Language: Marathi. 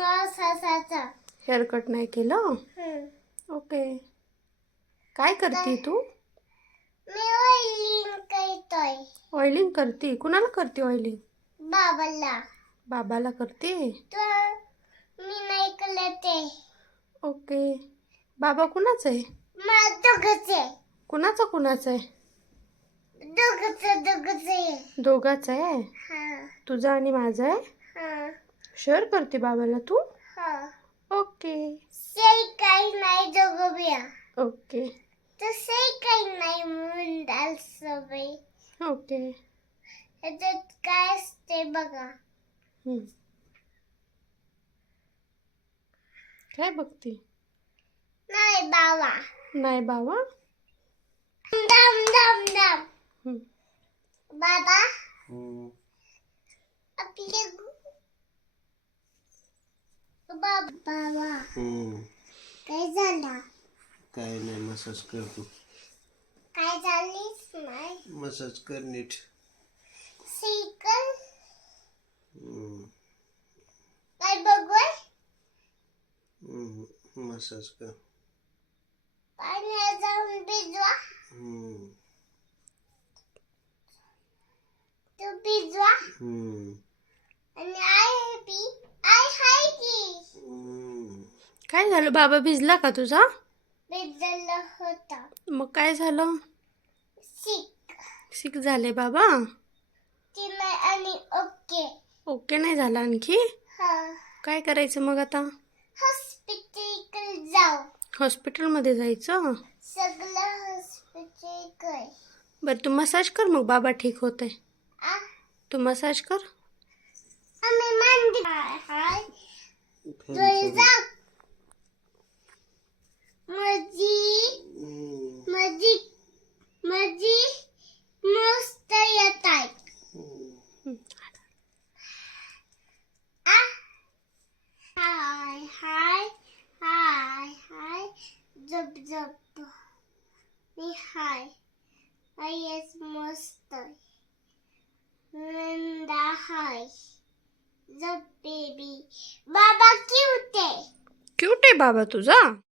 हेअरकट नाही केलं. ओके. काय करते तू? मी ऑइलिंग करतोय. ऑइलिंग करते? कुणाला करते ऑइलिंग? बाबाला. बाबाला करते. तर मी नाही करते. ओके. बाबा कुणाचा आहे? मला दोघंचे. कुणाचा आहे? दोघंचे. दोघाचा आहे. हा. तुझा आणि माझा आहे. हा. शेअर करते बाबाला तू? हा. ओके. से काही नाही दोघं बिया. ओके. तसे काही नाही म्हणून सवय. ओके. ह्याच्यात काय असते बघा. काय बघते? नाही बाबा. नाही बाबा. दम दम दम. बाबा आपले बाबा काय झालं? काय नाही, मसाज करतो. काय झालीस नाही? मसाज कर नीट. सायकल काय बघूय? मसाज कर. पाण्यात जाऊन भिजवा. तू भिजवा. आणि आई हाय की. काय झालं? बाबा भिजला का तुझा? भिजलं होता. मग काय झालं? सिक झाले बाबा. ती नाही आणि ओके. ओके नाही झाला आणखी? हा. काय करायचं मग आता? हॉस्पिटल जाऊ. हॉस्पिटलमध्ये जायचं? सगळं हॉस्पिटल कर. बरं तू मसाज कर, मग बाबा ठीक होते. तू मसाज कर. आम्ही मांडी हाय. तू जा. माझी मस्त येत आहे. हाय हाय हाय हाय जप जप. मी हाय येस मस्त. नंदा हाय जप बेबी. बाबा क्यूट आहे. क्यूट आहे बाबा तुझा.